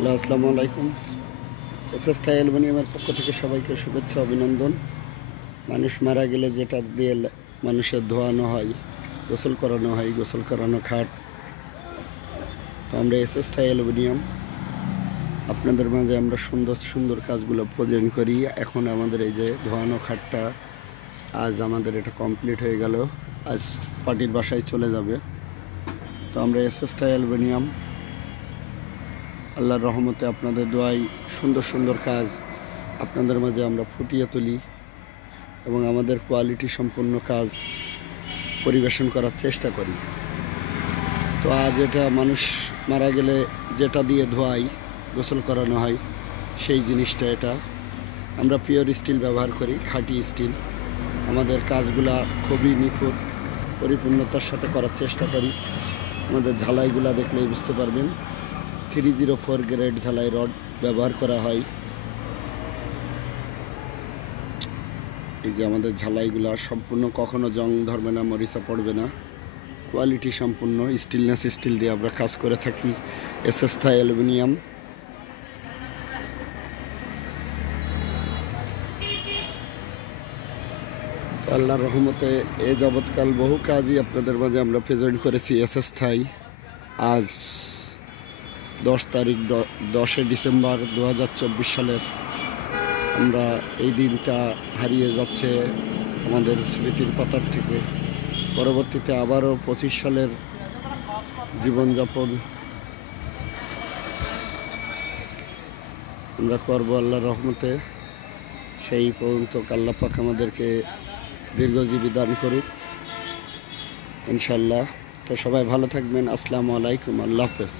Hello, আসসালামু আলাইকুম। SS থাই অ্যালুমিনিয়ামের পক্ষ থেকে সবাইকে শুভেচ্ছা, অভিনন্দন। মানুষ মারা গেলে যেটা দিয়ে মানুষের ধোয়ানো হয়, গোসল করানো হয়, গোসল করানো খাট, তো আমরা এসএস থাই অ্যালুমিনিয়াম আপনাদের মাঝে আমরা সুন্দর সুন্দর কাজগুলো প্রেজেন্ট করি। এখন আমাদের এই যে ধোয়ানো খাটটা, আজ আমাদের এটা কমপ্লিট হয়ে গেল, আজ পার্টির বাসায় চলে যাবে। তো আমরা এসএস থাই অ্যালুমিনিয়াম আল্লাহর রহমতে আপনাদের দোয়ায় সুন্দর সুন্দর কাজ আপনাদের মাঝে আমরা ফুটিয়ে তুলি এবং আমাদের কোয়ালিটি সম্পন্ন কাজ পরিবেশন করার চেষ্টা করি। তো আজ এটা মানুষ মারা গেলে যেটা দিয়ে ধোয়াই, গোসল করানো হয়, সেই জিনিসটা এটা আমরা পিওর স্টিল ব্যবহার করি, খাঁটি স্টিল। আমাদের কাজগুলা খুবই নিখুঁত পরিপূর্ণতার সাথে করার চেষ্টা করি। আমাদের ঝালাইগুলা দেখলেই বুঝতে পারবেন 304 গ্রেড ঝালাই রড ব্যবহার করা হয়। এই যে আমাদের ঝালাইগুলা সম্পূর্ণ কখনো জং ধরবে না, মরিচা পড়বে না, কোয়ালিটি সম্পূর্ণ স্টিলনেস স্টিল দিয়ে আমরা কাজ করে থাকি। এসএস থাই অ্যালুমিনিয়াম। আল্লাহর রহমতে এ যাবৎকাল বহু কাজই আপনাদের মাঝে আমরা প্রেজেন্ট করেছি এসএস থাই। আজ 10 ডিসেম্বর 2024 সালের আমরা এই দিনটা হারিয়ে যাচ্ছে আমাদের স্মৃতির পাতার থেকে। পরবর্তীতে আবারও 25 সালের জীবনযাপন আমরা করবো আল্লাহর রহমতে। সেই পর্যন্ত আল্লাহ পাক আমাদেরকে দীর্ঘজীবী দান করুক ইনশাল্লাহ। তো সবাই ভালো থাকবেন। আসসালামু আলাইকুম, আল্লাহ হাফেজ।